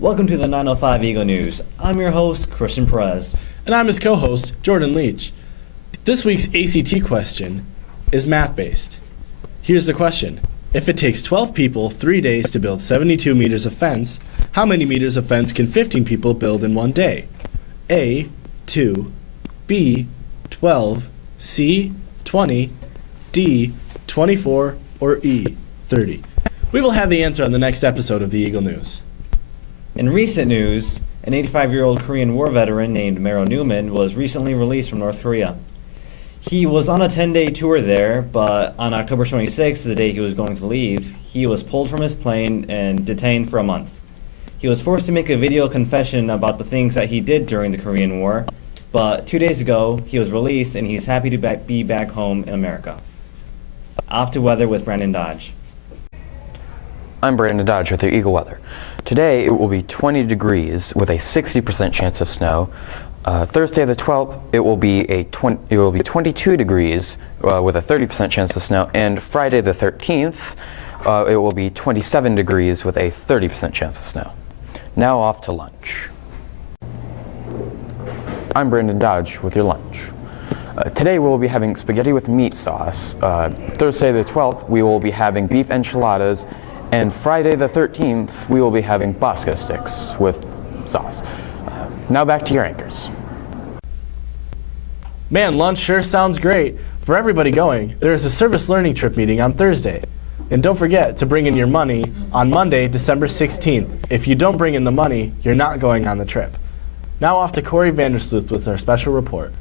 Welcome to the 905 Eagle News. I'm your host, Christian Perez. And I'm his co-host, Jordan Leach. This week's ACT question is math-based. Here's the question. If it takes 12 people 3 days to build 72 meters of fence, how many meters of fence can 15 people build in 1 day? A, 2, B, 12, C, 20, D, 24, or E, 30. We will have the answer on the next episode of the Eagle News. In recent news, an 85-year-old Korean War veteran named Mero Newman was recently released from North Korea. He was on a 10-day tour there, but on October 26th, the day he was going to leave, he was pulled from his plane and detained for a month. He was forced to make a video confession about the things that he did during the Korean War, but 2 days ago, he was released and he's happy to be back home in America. Off to weather with Brandon Dodge. I'm Brandon Dodge with your Eagle Weather. Today it will be 20 degrees with a 60% chance of snow. Thursday the 12th it will be 22 degrees with a 30% chance of snow, and Friday the 13th it will be 27 degrees with a 30% chance of snow. Now off to lunch. I'm Brandon Dodge with your lunch. Today we will be having spaghetti with meat sauce. Thursday the 12th we will be having beef enchiladas. And Friday the 13th, we will be having Bosco sticks with sauce. Now back to your anchors. Man, lunch sure sounds great. For everybody going, there is a service learning trip meeting on Thursday. And don't forget to bring in your money on Monday, December 16th. If you don't bring in the money, you're not going on the trip. Now off to Corey Vandersloot with our special report.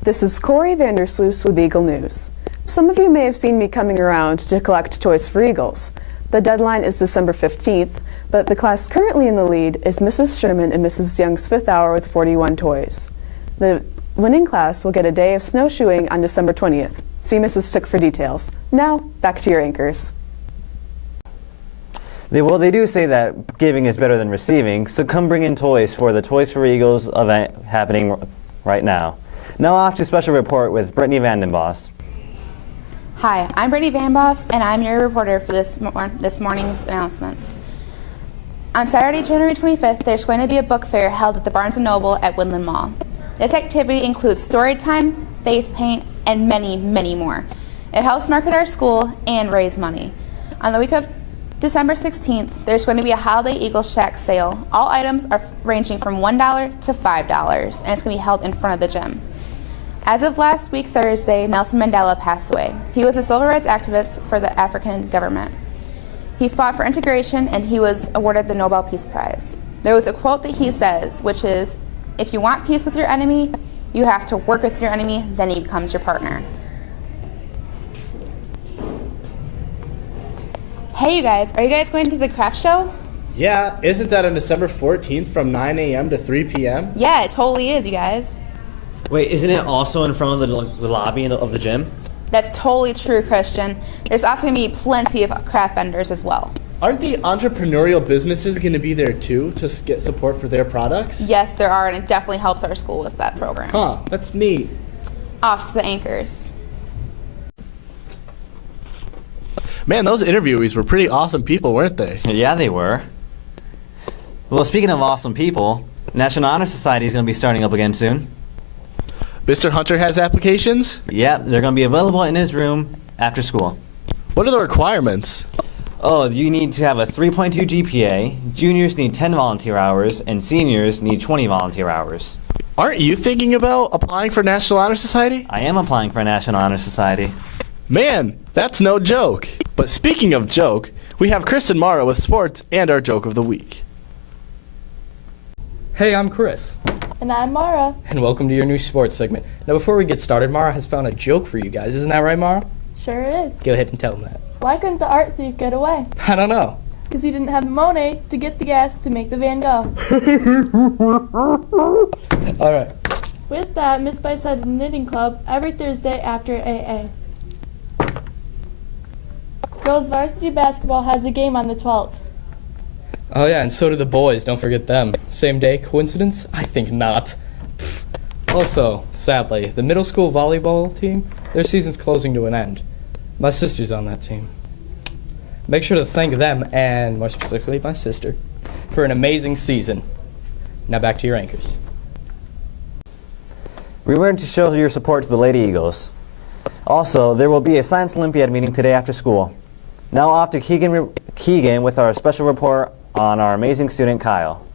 This is Corey Vandersloot with Eagle News. Some of you may have seen me coming around to collect toys for Eagles. The deadline is December 15th, but the class currently in the lead is Mrs. Sherman and Mrs. Young's 5th hour with 41 toys. The winning class will get a day of snowshoeing on December 20th. See Mrs. Stick for details. Now, back to your anchors. They do say that giving is better than receiving, so come bring in toys for the Toys for Eagles event happening right now. Now off to special report with Brittany Vandenbos. Hi, I'm Brittany Vandenbos, and I'm your reporter for this morning's announcements. On Saturday, January 25th, there's going to be a book fair held at the Barnes & Noble at Woodland Mall. This activity includes story time, face paint, and many, many more. It helps market our school and raise money. On the week of December 16th, there's going to be a Holiday Eagle Shack sale. All items are ranging from $1 to $5, and it's going to be held in front of the gym. As of last week, Thursday, Nelson Mandela passed away. He was a civil rights activist for the African government. He fought for integration, and he was awarded the Nobel Peace Prize. There was a quote that he says, which is, "If you want peace with your enemy, you have to work with your enemy, then he becomes your partner." Hey, you guys, are you guys going to the craft show? Yeah, isn't that on December 14th from 9 a.m. to 3 p.m.? Yeah, it totally is, you guys. Wait, isn't it also in front of the lobby of the gym? That's totally true, Christian. There's also going to be plenty of craft vendors as well. Aren't the entrepreneurial businesses going to be there too to get support for their products? Yes, there are, and it definitely helps our school with that program. Huh, that's neat. Off to the anchors. Man, those interviewees were pretty awesome people, weren't they? Yeah, they were. Well, speaking of awesome people, National Honor Society is going to be starting up again soon. Mr. Hunter has applications? Yeah, they're going to be available in his room after school. What are the requirements? Oh, you need to have a 3.2 GPA, juniors need 10 volunteer hours, and seniors need 20 volunteer hours. Aren't you thinking about applying for National Honor Society? I am applying for National Honor Society. Man, that's no joke. But speaking of joke, we have Kristen Mara with sports and our joke of the week. Hey, I'm Chris. And I'm Mara. And welcome to your new sports segment. Now, before we get started, Mara has found a joke for you guys. Isn't that right, Mara? Sure it is. Go ahead and tell them that. Why couldn't the art thief get away? I don't know. Because he didn't have the money to get the gas to make the van go. All right. With that, Miss Bites had a knitting club every Thursday after AA. Girls varsity basketball has a game on the 12th. Oh, yeah, and so do the boys. Don't forget them. Same day. Coincidence? I think not. Pfft. Also, sadly, the middle school volleyball team, their season's closing to an end. My sister's on that team. Make sure to thank them, and more specifically my sister, for an amazing season. Now back to your anchors. We wanted to show your support to the Lady Eagles. Also, there will be a Science Olympiad meeting today after school. Now off to Keegan with our special report on our amazing student, Kyle.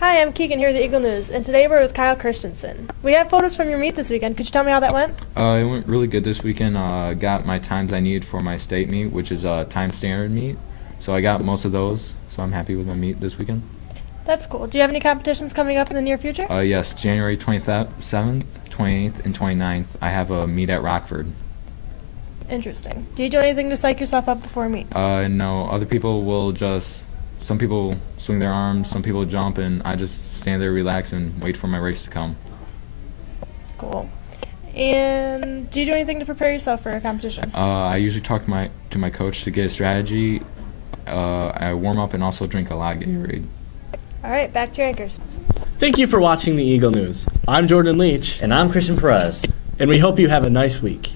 Hi, I'm Keegan here at the Eagle News, and today we're with Kyle Christensen. We have photos from your meet this weekend. Could you tell me how that went? It went really good this weekend. Got my times I needed for my state meet, which is a time standard meet. So I got most of those, so I'm happy with my meet this weekend. That's cool. Do you have any competitions coming up in the near future? Yes, January 27th, 28th, and 29th, I have a meet at Rockford. Interesting. Do you do anything to psych yourself up before a meet? No, other people will just, some people swing their arms, some people jump, and I just stand there, relax, and wait for my race to come. Cool. And do you do anything to prepare yourself for a competition? I usually talk to my coach to get a strategy. I warm up and also drink a lot of Gatorade. All right, back to your anchors. Thank you for watching the Eagle News. I'm Jordan Leach, And I'm Christian Perez. and we hope you have a nice week.